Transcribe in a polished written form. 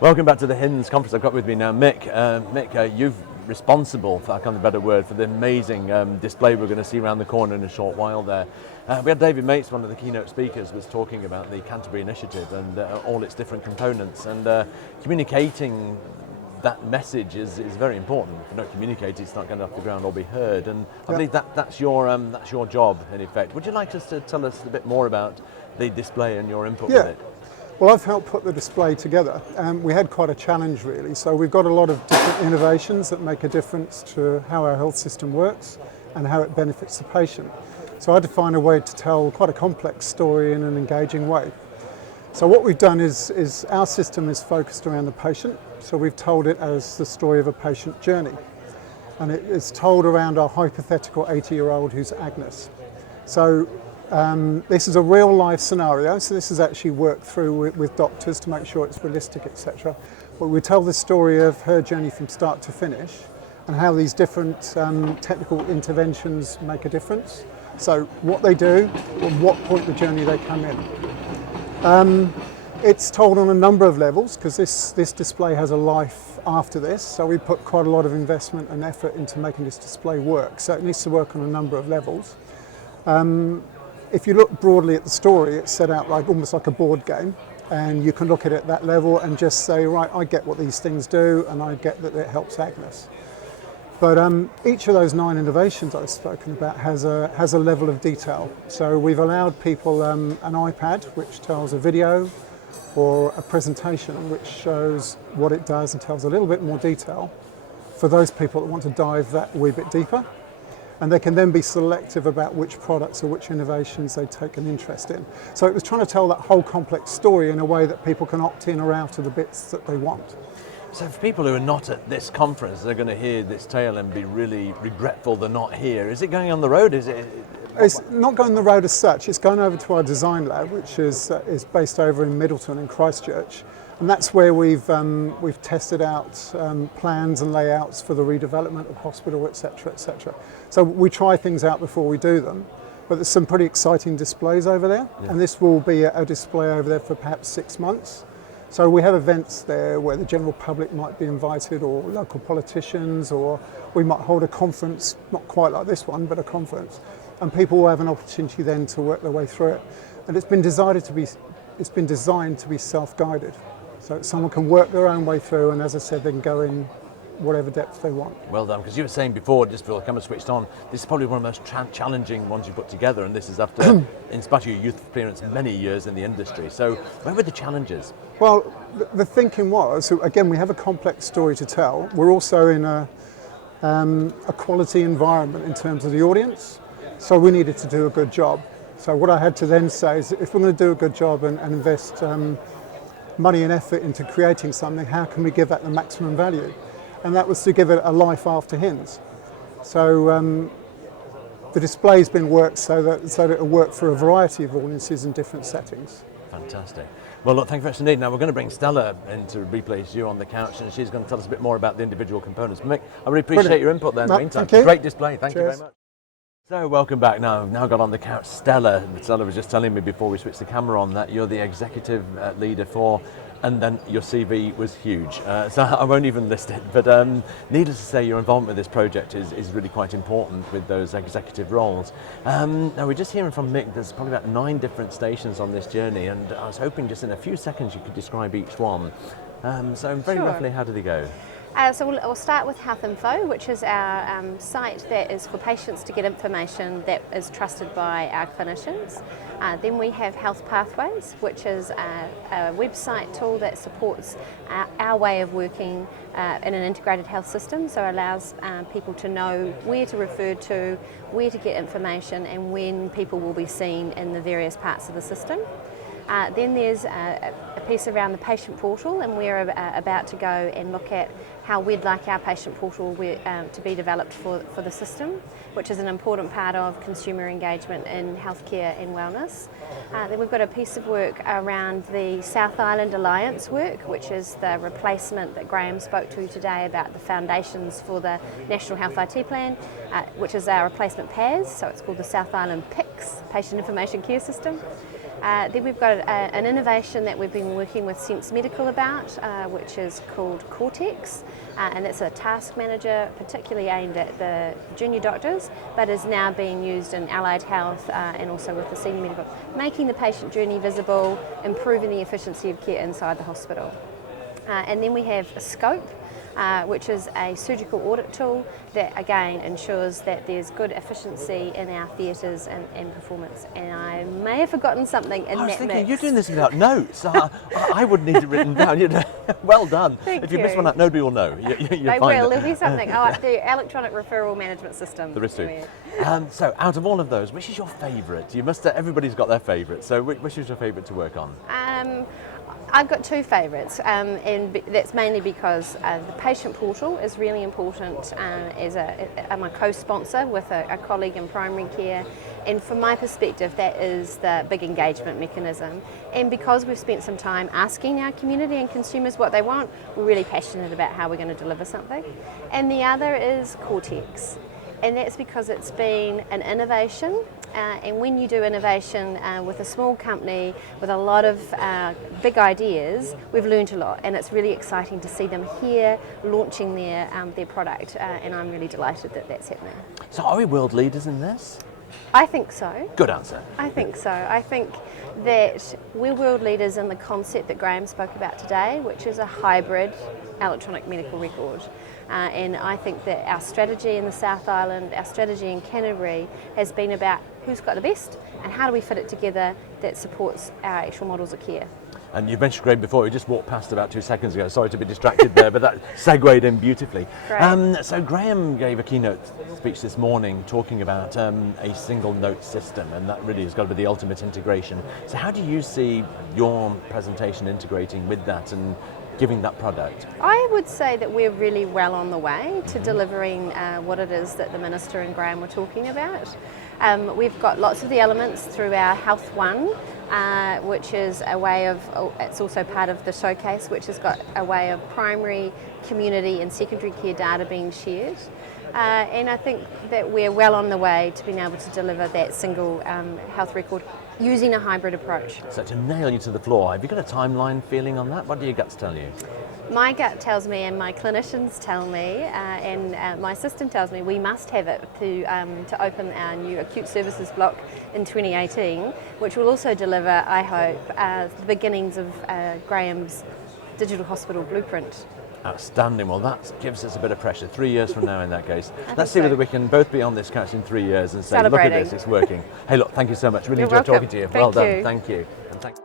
Welcome back to the HINZ Conference. I've got with me now Mick. Mick, you're responsible, for lack of a better word, for the amazing display we're going to see around the corner in a short while there. We had David Mates, one of the keynote speakers, was talking about the Canterbury Initiative and all its different components, and communicating that message is very important. If you don't communicate, it's not going off the ground or be heard, and I believe that's your job in effect. Would you like us to tell us a bit more about the display and your input with it? Well, I've helped put the display together. We had quite a challenge really, so we've got a lot of different innovations that make a difference to how our health system works and how it benefits the patient. So I had to find a way to tell quite a complex story in an engaging way. So what we've done is our system is focused around the patient, so we've told it as the story of a patient journey. And it is told around our hypothetical 80-year-old who's Agnes. So this is a real life scenario, so this is actually worked through with doctors to make sure it's realistic, etc. But we tell the story of her journey from start to finish and how these different technical interventions make a difference. So what they do, and what point in the journey they come in. It's told on a number of levels because this display has a life after this, so we put quite a lot of investment and effort into making this display work. So it needs to work on a number of levels. If you look broadly at the story, it's set out like almost like a board game, and you can look at it at that level and just say, right, I get what these things do and I get that it helps Agnes. But each of those 9 innovations I've spoken about has a level of detail. So we've allowed people an iPad which tells a video or a presentation which shows what it does and tells a little bit more detail for those people that want to dive that wee bit deeper. And they can then be selective about which products or which innovations they take an interest in. So it was trying to tell that whole complex story in a way that people can opt in or out of the bits that they want. So for people who are not at this conference, they're going to hear this tale and be really regretful they're not here. Is it going on the road? It's not going on the road as such. It's going over to our design lab, which is based over in Middleton in Christchurch. And that's where we've tested out plans and layouts for the redevelopment of hospital, etc., etc. So we try things out before we do them, but there's some pretty exciting displays over there, and this will be a display over there for perhaps 6 months. So we have events there where the general public might be invited, or local politicians, or we might hold a conference, not quite like this one, but a conference, and people will have an opportunity then to work their way through it. And it's been designed to be self-guided. So someone can work their own way through, and as I said, they can go in whatever depth they want. Well done, because you were saying before, just before the camera switched on, this is probably one of the most challenging ones you put together, and this is after, in spite of your youth experience, many years in the industry. So where were the challenges? Well, the thinking was, so again, we have a complex story to tell. We're also in a quality environment in terms of the audience, so we needed to do a good job. So what I had to then say is, if we're going to do a good job and invest money and effort into creating something, how can we give that the maximum value? And that was to give it a life after HINZ. So the display's been worked so that it'll work for a variety of audiences in different settings. Fantastic. Well, look, thank you very much indeed. Now we're going to bring Stella in to replace you on the couch, and she's going to tell us a bit more about the individual components. Mick, I really appreciate your input there in the meantime. Thank you. Great display. Thank you Cheers. very much. So welcome back. Now got on the couch Stella. Stella was just telling me before we switched the camera on that you're the executive leader for, and then your CV was huge. So I won't even list it, but needless to say, your involvement with this project is really quite important with those executive roles. Now we're just hearing from Mick, there's probably about 9 different stations on this journey, and I was hoping just in a few seconds you could describe each one. So very roughly, how did it go? So we'll start with Health Info, which is our site that is for patients to get information that is trusted by our clinicians. Then we have Health Pathways, which is a website tool that supports our way of working in an integrated health system, so it allows people to know where to refer to, where to get information, and when people will be seen in the various parts of the system. Then there's a piece around the patient portal, and we're about to go and look at how we'd like our patient portal to be developed for the system, which is an important part of consumer engagement in healthcare and wellness. Then we've got a piece of work around the South Island Alliance work, which is the replacement that Graham spoke to today about the foundations for the National Health IT Plan, which is our replacement PAS, so it's called the South Island PICS, Patient Information Care System. Then we've got an innovation that we've been working with HINZ Medical about, which is called Cortex, and it's a task manager particularly aimed at the junior doctors, but is now being used in allied health and also with the senior medical, making the patient journey visible, improving the efficiency of care inside the hospital. And then we have a Scope, which is a surgical audit tool that again ensures that there's good efficiency in our theatres and performance. And I may have forgotten something in that I was thinking, mix. you're doing this without notes. I would need it written down. Well done. Thank if you miss you. one out, nobody will know. You're I fine. will, there'll be something. Oh, the electronic referral management system. There is too. Yeah. So out of all of those, which is your favourite? You must. Everybody's got their favourite. So which is your favourite to work on? I've got two favourites, and that's mainly because the patient portal is really important. I'm a co-sponsor with a colleague in primary care, and from my perspective that is the big engagement mechanism. And because we've spent some time asking our community and consumers what they want, we're really passionate about how we're going to deliver something. And the other is Cortex, and that's because it's been an innovation. And when you do innovation with a small company with a lot of big ideas, we've learned a lot, and it's really exciting to see them here launching their product, and I'm really delighted that that's happening. So are we world leaders in this? I think so. Good answer. I think so. I think that we're world leaders in the concept that Graham spoke about today, which is a hybrid electronic medical record. And I think that our strategy in the South Island, our strategy in Canterbury has been about who's got the best and how do we fit it together that supports our actual models of care. And you mentioned Graham before, we just walked past about 2 seconds ago. Sorry to be distracted there, but that segued in beautifully. So Graham gave a keynote speech this morning talking about a single note system, and that really has got to be the ultimate integration. So how do you see your presentation integrating with that and giving that product? I would say that we're really well on the way to delivering what it is that the Minister and Graham were talking about. We've got lots of the elements through our Health One, which is a way of, it's also part of the showcase, which has got a way of primary, community and secondary care data being shared. And I think that we're well on the way to being able to deliver that single health record using a hybrid approach. So to nail you to the floor, have you got a timeline feeling on that? What do your guts tell you? My gut tells me, and my clinicians tell me, and my system tells me we must have it to open our new acute services block in 2018, which will also deliver, I hope, the beginnings of Graham's digital hospital blueprint. Outstanding. Well, that gives us a bit of pressure. 3 years from now, in that case. Let's see so. whether we can both be on this couch in 3 years and say, look at Celebrating. this, it's working. Hey, look, thank you so much. Really You're enjoyed welcome. talking to you. Thank Well done. you. Thank you. And thanks.